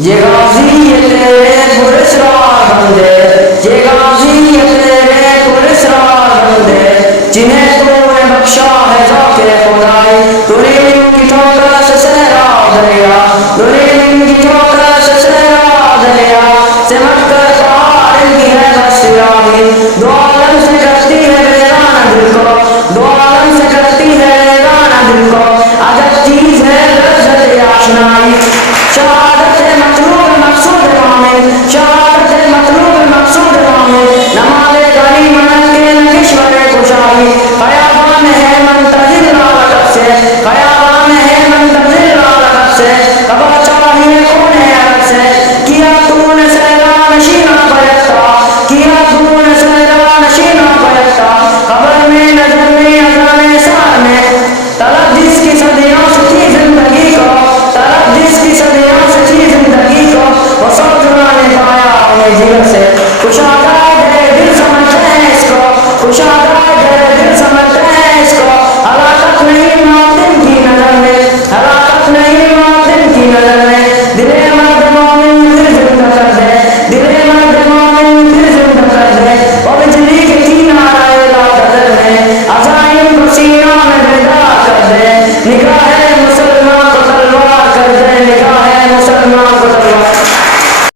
ये गाजी ये तेरे पुरस्कार बंदे, ये गाजी ये तेरे पुरस्कार बंदे, जिन्हें तूने बख्शा है ज़ाके खुदाई, तूने इनकी ठोकर से सहरा दरिया, तूने इनकी ठोकर से सहरा दरिया, सिमट कर पहाड़ इनकी है बस्तियाही, दो आलम से करती है बेगाना दिल को, दो आलम से करती है बेगाना दिल को, अजब चीज़ है लज़्ज़त आशनाई, शहादत है मतलूब मकसूद मामिल, शहादत है मतलूब मकसूद मामिल, नमाज़े गनी मनन के नगिश्वर कुशाई, ख़याबान है मंतज़िर लालक से, ख़याबान है मंतज़िर लालक से, कबा चाहिए कौन है अरब से, किया तूने सहरा नशीना बयख्ता, किया तूने सहरा नशीना बयख्ता, खबर में नजर में अज़ाने सार में, तलब जिसकी सदियों से थी जिंदगी को, तलब जिसकी सदियों से थी जिंदगी को, वो सब जुराने पाया उन्हें जीवन से, कुशादा है दिल समझते हैं इसको, कुशादा है दिल समझते हैं इसको, हलाकत नहीं मौत इनकी नजर में,